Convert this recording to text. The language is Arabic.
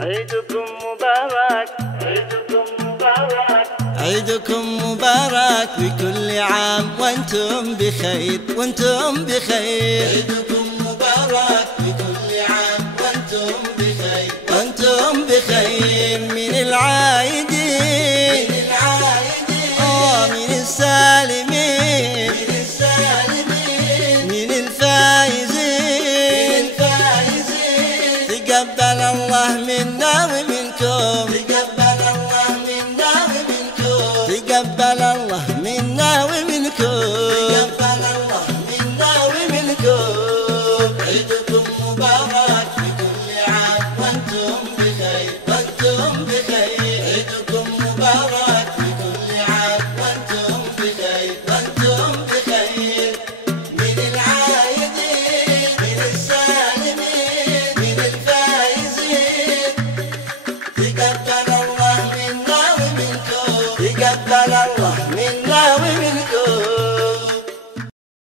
عيدكم مبارك، عيدكم مبارك، عيدكم مبارك بكل عام وانتم بخير، وانتم بخير. عيدكم مبارك بكل عام وانتم بخير، وانتم بخير. من العايدين، من العايدين، من السالمين، من السالمين، من الفائزين، من الفائزين. تقبل الله منا ومنكم، تقبل الله منا ومنكم، تقبل الله منا ومنكم، تقبل الله منا ومنكم. عيدكم مبارك بكل عام وانتم بخير، وانتم بخير. عيدكم مبارك بكل عام وانتم بخير، وانتم بخير. من العايدين، من السالمين، من الفائزين. تقبل الله منا ومنكم، تقبل الله منا ومنكم.